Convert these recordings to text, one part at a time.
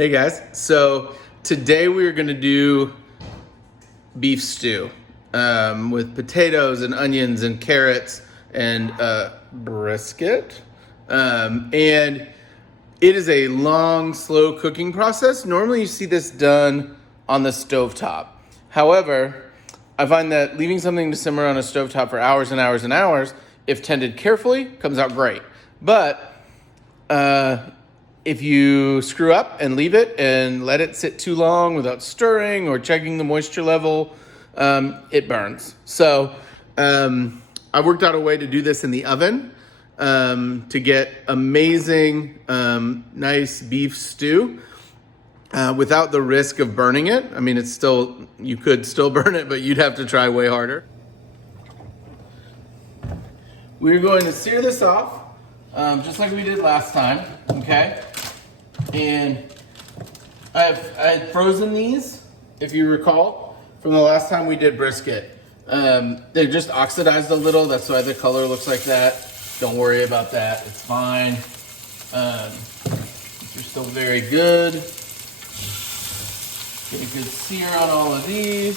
Hey guys, so today we're gonna do beef stew with potatoes and onions and carrots and brisket. And it is a long, slow cooking process. Normally you see this done on the stovetop. However, I find that leaving something to simmer on a stovetop for hours and hours and hours, if tended carefully, comes out great. But if you screw up and leave it and let it sit too long without stirring or checking the moisture level, it burns. So I worked out a way to do this in the oven to get amazing, nice beef stew without the risk of burning it. I mean, you could still burn it, but you'd have to try way harder. We're going to sear this off, just like we did last time, okay? And I had frozen these, if you recall, from the last time we did brisket. They just oxidized a little, that's why the color looks like that. Don't worry about that, it's fine. They're still very good. Get a good sear on all of these.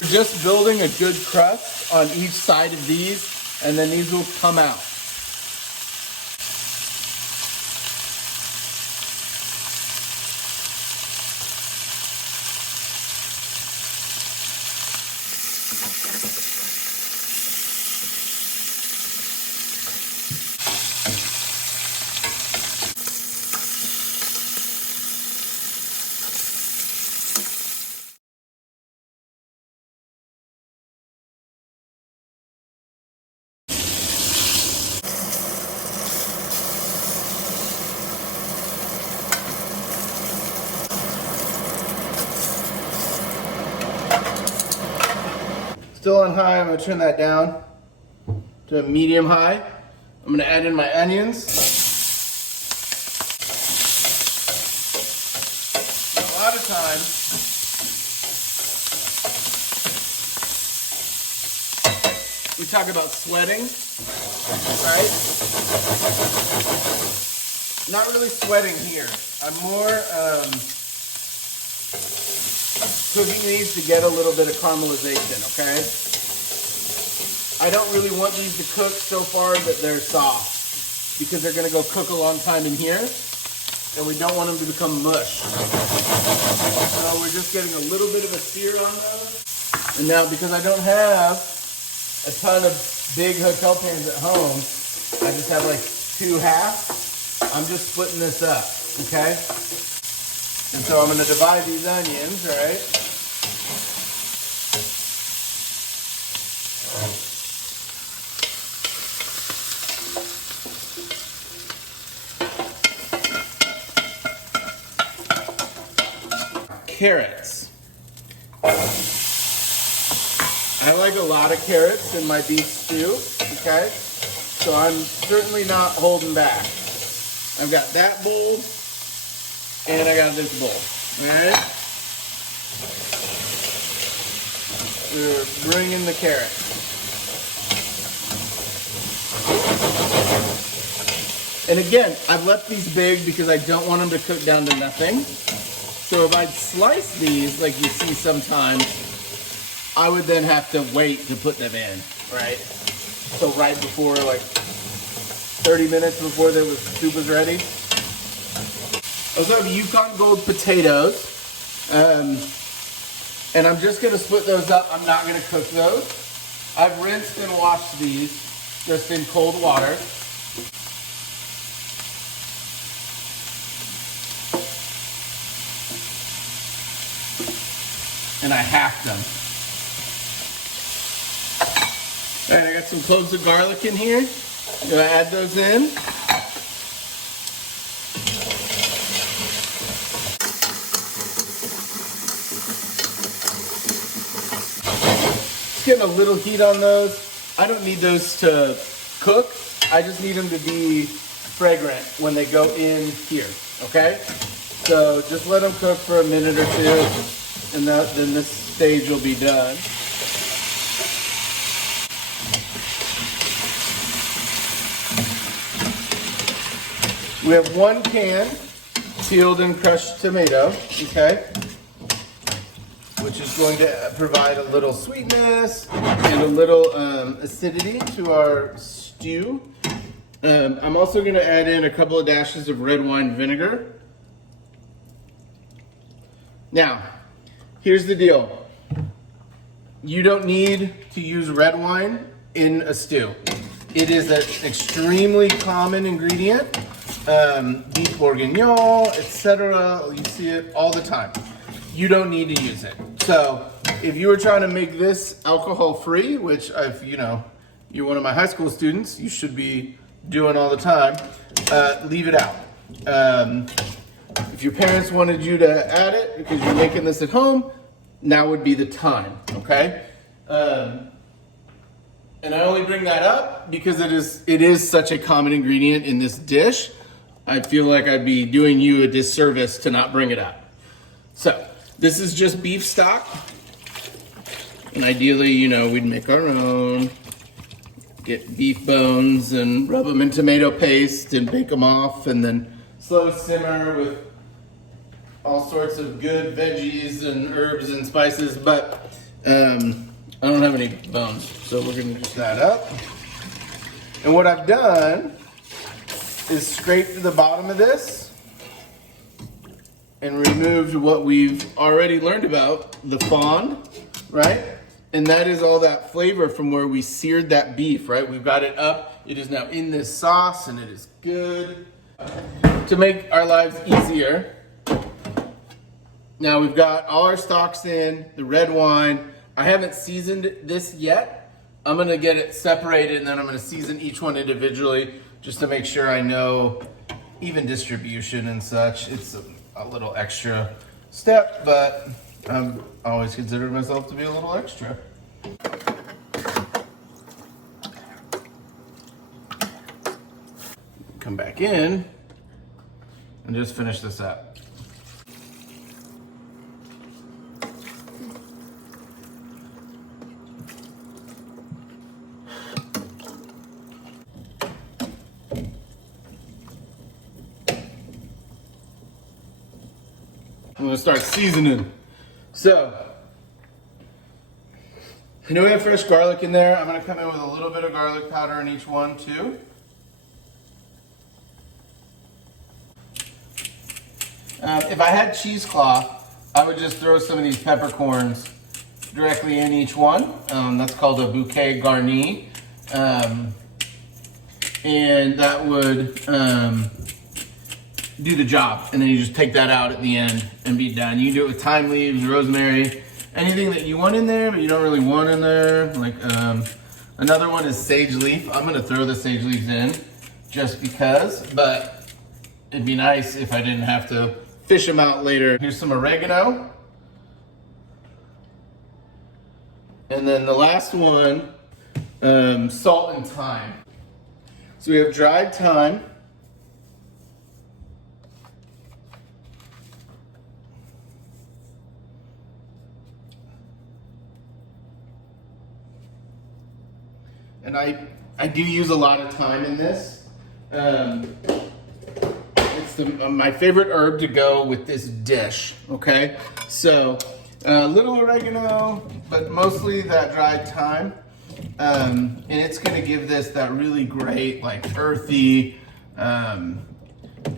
We're just building a good crust on each side of these, and then these will come out. Still on high, I'm gonna turn that down to medium high. I'm gonna add in my onions. A lot of times, we talk about sweating, right? Not really sweating here. I'm more cooking these to get a little bit of caramelization, okay? I don't really want these to cook so far that they're soft because they're gonna go cook a long time in here and we don't want them to become mush. So we're just getting a little bit of a sear on those. And now because I don't have a ton of big hotel pans at home, I just have like 2 halves. I'm just splitting this up, okay? And so I'm gonna divide these onions, right? Carrots. I like a lot of carrots in my beef stew, okay? So I'm certainly not holding back. I've got that bowl, and I got this bowl, all right? We're bringing the carrots. And again, I've left these big because I don't want them to cook down to nothing. So if I'd slice these like you see sometimes, I would then have to wait to put them in, right? So right before, like 30 minutes before the soup is ready. I also have Yukon Gold potatoes. And I'm just gonna split those up. I'm not gonna cook those. I've rinsed and washed these just in cold water. And I hacked them. All right, I got some cloves of garlic in here. I'm gonna add those in. Just getting a little heat on those. I don't need those to cook. I just need them to be fragrant when they go in here, okay? So just let them cook for a minute or two, and then this stage will be done. We have 1 can peeled and crushed tomato, okay, which is going to provide a little sweetness and a little acidity to our stew. I'm also going to add in a couple of dashes of red wine vinegar. Now, here's the deal. You don't need to use red wine in a stew. It is an extremely common ingredient. Beef bourguignon, etc. You see it all the time. You don't need to use it. So if you were trying to make this alcohol free, which if you're one of my high school students, you should be doing all the time, leave it out. If your parents wanted you to add it because you're making this at home, now would be the time, okay? And I only bring that up because it is such a common ingredient in this dish. I feel like I'd be doing you a disservice to not bring it up. So this is just beef stock. And ideally, we'd make our own. Get beef bones and rub them in tomato paste and bake them off, and then slow simmer with all sorts of good veggies and herbs and spices. But I don't have any bones, so we're gonna just that up. And what I've done is scraped the bottom of this and removed what we've already learned about, the fond, right? And that is all that flavor from where we seared that beef, right? We've got it up. It is now in this sauce and it is good. To make our lives easier, now we've got all our stocks in, the red wine. I haven't seasoned this yet. I'm gonna get it separated and then I'm gonna season each one individually just to make sure I know even distribution and such. It's a little extra step, but I've always considered myself to be a little extra. Come back in and just finish this up. I'm gonna start seasoning. So, I know we have fresh garlic in there. I'm gonna come in with a little bit of garlic powder in each one too. If I had cheesecloth, I would just throw some of these peppercorns directly in each one. That's called a bouquet garni. And that would do the job, and then you just take that out at the end and be done. You can do it with thyme leaves, rosemary, anything that you want in there, but you don't really want in there. Like another one is sage leaf. I'm gonna throw the sage leaves in just because, but it'd be nice if I didn't have to fish them out later. Here's some oregano. And then the last one, salt and thyme. So we have dried thyme. And I do use a lot of thyme in this. It's my favorite herb to go with this dish, okay? So a little oregano, but mostly that dried thyme. And it's gonna give this that really great, like earthy, kind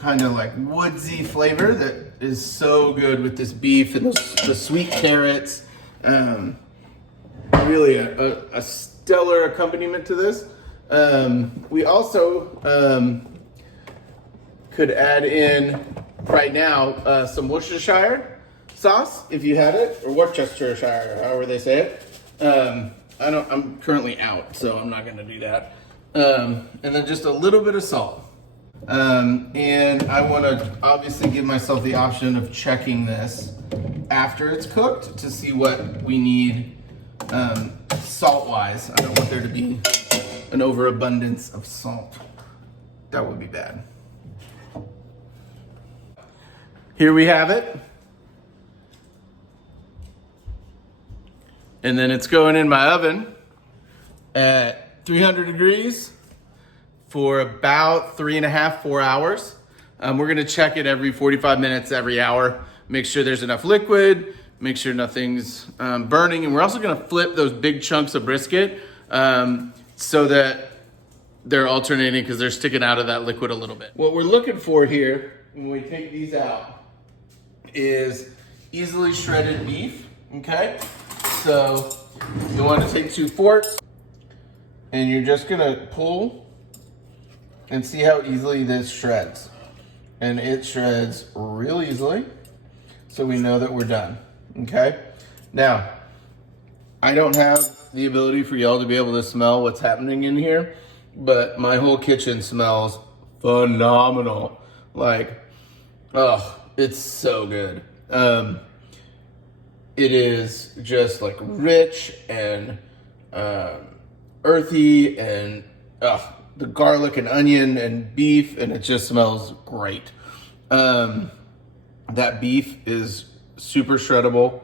of like woodsy flavor that is so good with this beef and the sweet carrots. Really a stellar accompaniment to this. We also could add in right now some Worcestershire sauce if you had it, or Worcestershire, however they say it. I'm currently out, so I'm not gonna do that. And then just a little bit of salt. And I wanna obviously give myself the option of checking this after it's cooked to see what we need salt-wise. I don't want there to be an overabundance of salt. That would be bad. Here we have it. And then it's going in my oven at 300 degrees for about 3.5, 4 hours. We're gonna check it every 45 minutes, every hour, make sure there's enough liquid, make sure nothing's burning. And we're also gonna flip those big chunks of brisket so that they're alternating because they're sticking out of that liquid a little bit. What we're looking for here when we take these out is easily shredded beef, okay? So you want to take 2 forks and you're just gonna pull and see how easily this shreds. And it shreds real easily, so we know that we're done, okay? Now, I don't have the ability for y'all to be able to smell what's happening in here, but my whole kitchen smells phenomenal. Like, oh, it's so good. It is just like rich and earthy, and the garlic and onion and beef, and it just smells great. That beef is super shreddable.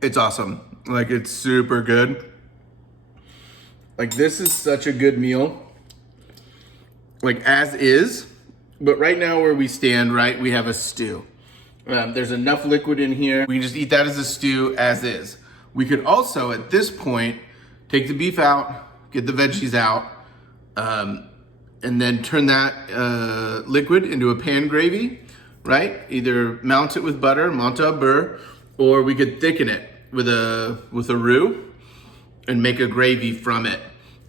It's awesome. Like, it's super good. Like, this is such a good meal. Like, as is. But right now where we stand, right, we have a stew. There's enough liquid in here. We can just eat that as a stew as is. We could also, at this point, take the beef out, get the veggies out, and then turn that liquid into a pan gravy, right? Either mount it with butter, monte au beurre, or we could thicken it with a roux and make a gravy from it,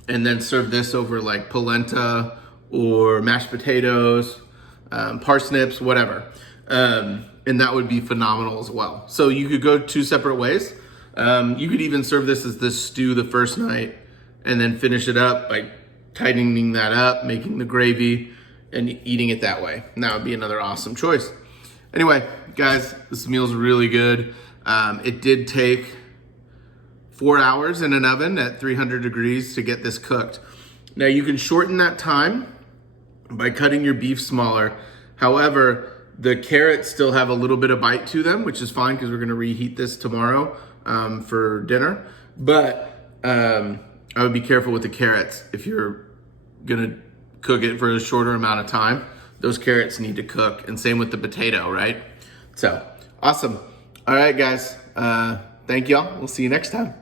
and then serve this over like polenta or mashed potatoes, parsnips, whatever. And that would be phenomenal as well. So you could go 2 separate ways. You could even serve this as this stew the first night and then finish it up by tightening that up, making the gravy, and eating it that way. And that would be another awesome choice. Anyway, guys, this meal's really good. It did take 4 hours in an oven at 300 degrees to get this cooked. Now you can shorten that time by cutting your beef smaller. However, the carrots still have a little bit of bite to them, which is fine because we're gonna reheat this tomorrow for dinner. But I would be careful with the carrots if you're gonna cook it for a shorter amount of time. Those carrots need to cook, and same with the potato, right? So, awesome. All right, guys, thank y'all. We'll see you next time.